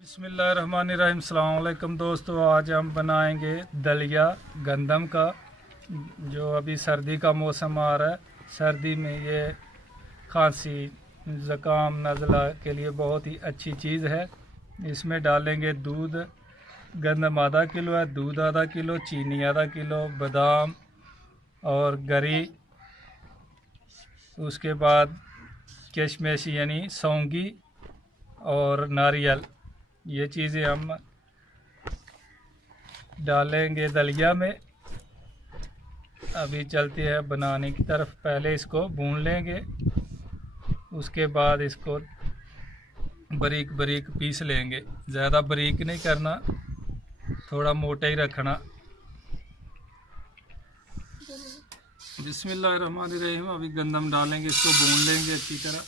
बिस्मिल्लाहिर्रहमानिर्रहीम। अस्सलाम वालेकुम दोस्तों, आज हम बनाएंगे दलिया गंदम का। जो अभी सर्दी का मौसम आ रहा है, सर्दी में ये खांसी ज़ुकाम नज़ला के लिए बहुत ही अच्छी चीज़ है। इसमें डालेंगे दूध, गंदम आधा किलो है, दूध आधा किलो, चीनी आधा किलो, बादाम और गरी, उसके बाद किशमिश यानी सौंगी और नारियल, ये चीज़ें हम डालेंगे दलिया में। अभी चलते हैं बनाने की तरफ। पहले इसको भून लेंगे, उसके बाद इसको बारीक बारीक पीस लेंगे। ज़्यादा बारीक नहीं करना, थोड़ा मोटा ही रखना। बिस्मिल्लाहिर्रहमानिर्रहीम। अभी गंदम डालेंगे, इसको भून लेंगे अच्छी तरह।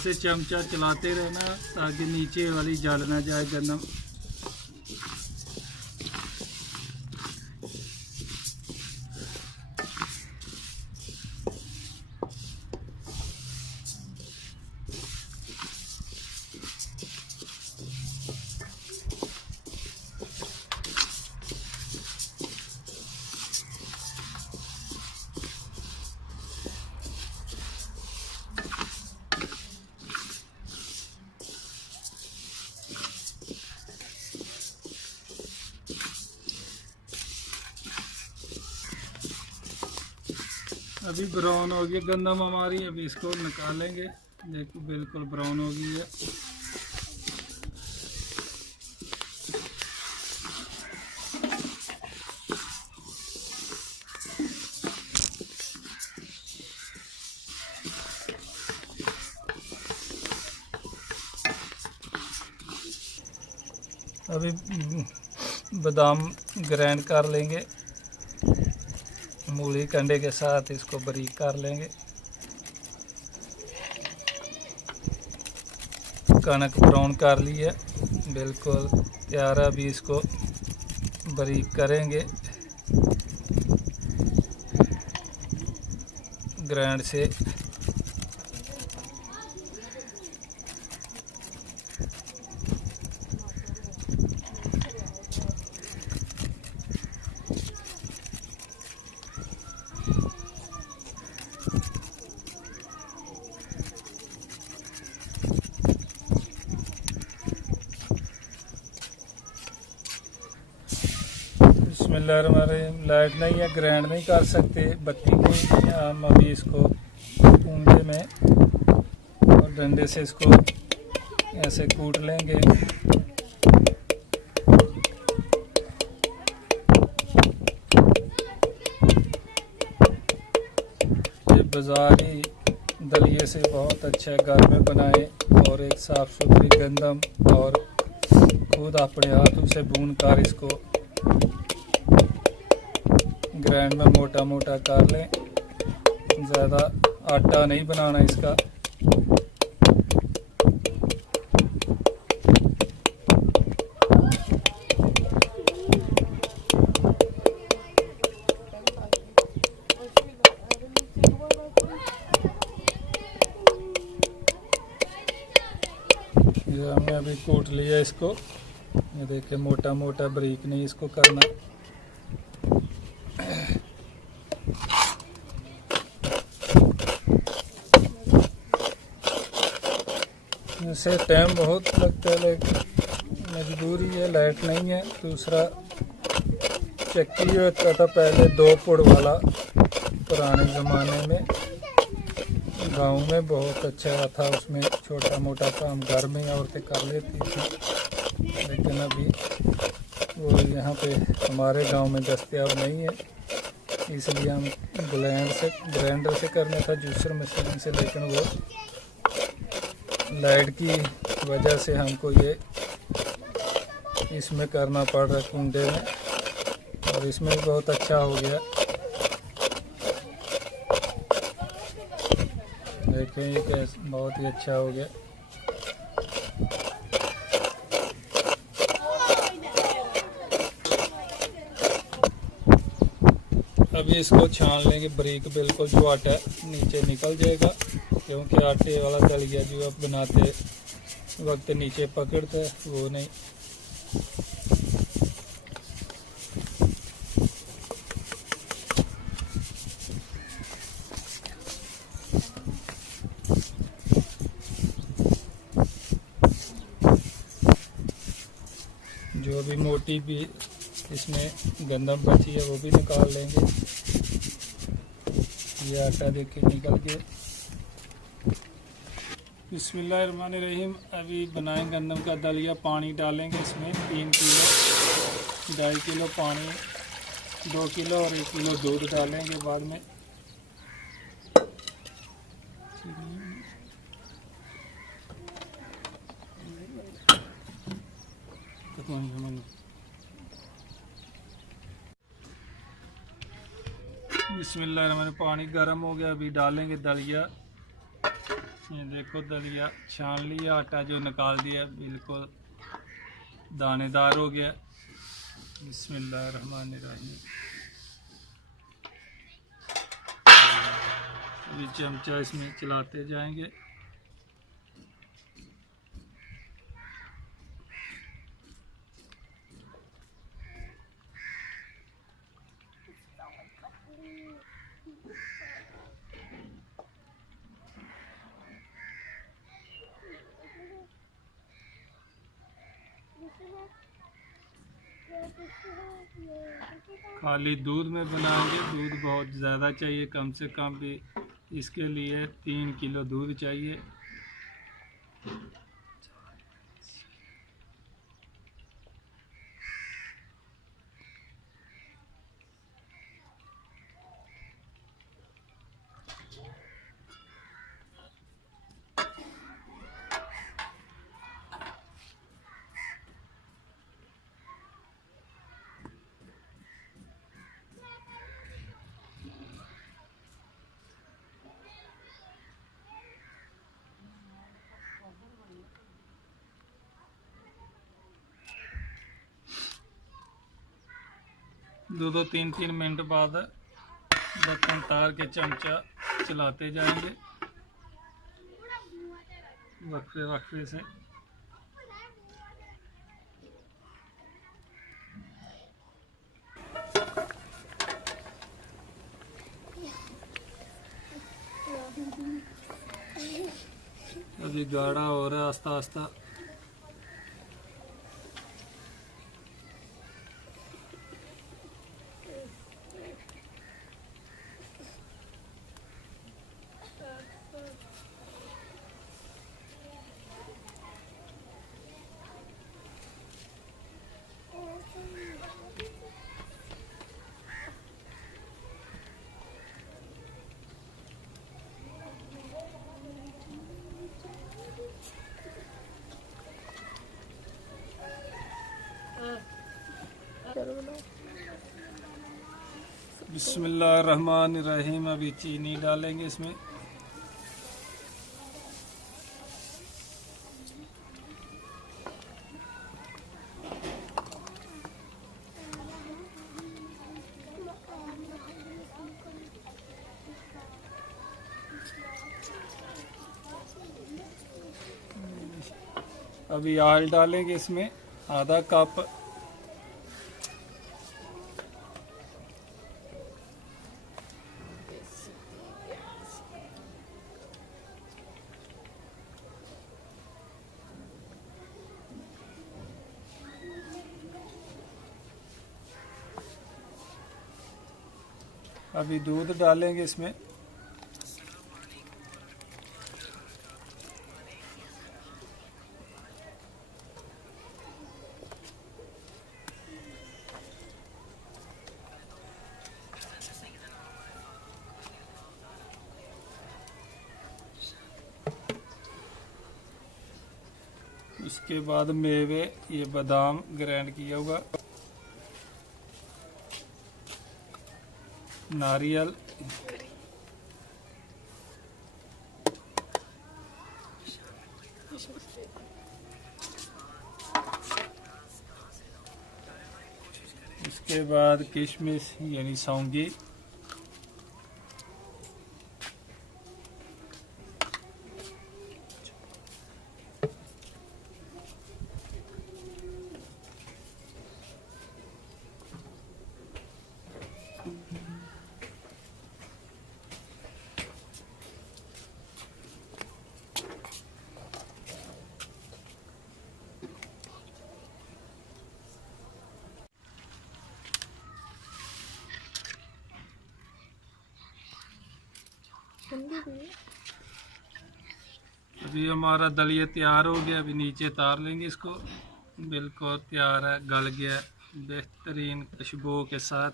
ऐसे चमचा चलाते रहना ताकि नीचे वाली जल ना जाए गंदम। अभी ब्राउन हो गई गंदम हमारी, अभी इसको निकालेंगे। देखो बिल्कुल ब्राउन हो गई है। अभी बादाम ग्राइंड कर लेंगे, मूली कंडे के साथ इसको बारीक कर लेंगे। कनक ब्राउन कर ली है, बिल्कुल तैयार है। अभी इसको बारीक करेंगे ग्राइंड से। बिस्मिल्लाहिर्रहमानिर्रहीम। लाइट नहीं है, ग्राइंड नहीं कर सकते, बत्ती नहीं है। हम अभी इसको पूंजे में और डंडे से इसको ऐसे कूट लेंगे। ये बाज़ारी दलिए से बहुत अच्छा है, घर में बनाए और एक साफ़ सुथरी गंदम और खुद अपने हाथों से भून कर इसको ग्राइंड में मोटा मोटा कर लें। ज़्यादा आटा नहीं बनाना इसका। ये हमने अभी कूट लिया इसको। ये देखिए मोटा मोटा बारीक नहीं इसको करना। इससे टाइम बहुत लगता है, लेकिन मजबूरी है, लाइट नहीं है। दूसरा चक्की होता था पहले 2 पुड़ वाला, पुराने ज़माने में गांव में बहुत अच्छा था। उसमें छोटा मोटा काम घर में औरतें कर लेती थी, लेकिन अभी वो यहाँ पे हमारे गांव में दस्तयाब नहीं है, इसलिए हम ग्राइंडर से करना था, जूसर मशीन से। लेकिन वो लाइट की वजह से हमको ये इसमें करना पड़ रहा है कुंडे में, और इसमें भी बहुत अच्छा हो गया। देखें ये कैसे बहुत ही अच्छा हो गया। अभी इसको छान लेंगे बारीक, बिल्कुल जो आटा नीचे निकल जाएगा, क्योंकि आटे वाला दलिया जो आप बनाते वक्त नीचे पकड़ते हैं वो नहीं। जो भी मोटी भी इसमें गंदम बची है वो भी निकाल लेंगे। ये आटा देखिए निकल के। बिस्मिल्लाहिर्रहमानिर्रहीम। अभी बनाएंगे गंदम का दलिया। पानी डालेंगे इसमें 3 किलो, 2.5 किलो पानी, 2 किलो और 1 किलो दूध डालेंगे बाद में। बिस्मिल्लाहिर्रहमानिर्रहीम। पानी गर्म हो गया, अभी डालेंगे दलिया। ये देखो दलिया छान लिया, आटा जो निकाल दिया बिल्कुल दानेदार हो गया। बिस्मिल्लाहिर्रहमानिर्रहीम। अभी चमचा इसमें चलाते जाएंगे। खाली दूध में बनाएंगे, दूध बहुत ज़्यादा चाहिए, कम से कम भी इसके लिए 3 किलो दूध चाहिए। दो 3 मिनट बाद बर्तन तार के चमचा चलाते जाएंगे वक्फे वक्फे से। अभी गाढ़ा हो रहा है आस्ता आस्ता। बिस्मिल्लाहिर्रहमानिर्रहीम। अभी चीनी डालेंगे इसमें। अभी ऑयल डालेंगे इसमें आधा कप। अभी दूध डालेंगे इसमें। उसके बाद मेवे, ये बादाम ग्राइंड किया हुआ, नारियल, उसके बाद किशमिश यानी सौंगी, अभी हमारा दलिया तैयार हो गया। अभी नीचे उतार लेंगे इसको। बिल्कुल तैयार है, गल गया है बेहतरीन खुशबू के साथ।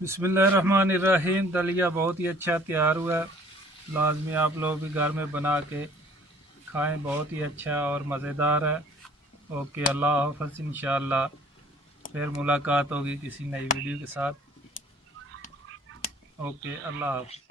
बिस्मिल्लाहिर्रहमानिर्रहीम। दलिया बहुत ही अच्छा तैयार हुआ है। लाजमी आप लोग भी घर में बना के खाएं, बहुत ही अच्छा और मज़ेदार है। ओके, अल्लाह हाफ़िज़। इंशाअल्लाह फिर मुलाकात होगी किसी नई वीडियो के साथ। ओके, अल्लाह हाफ़िज़।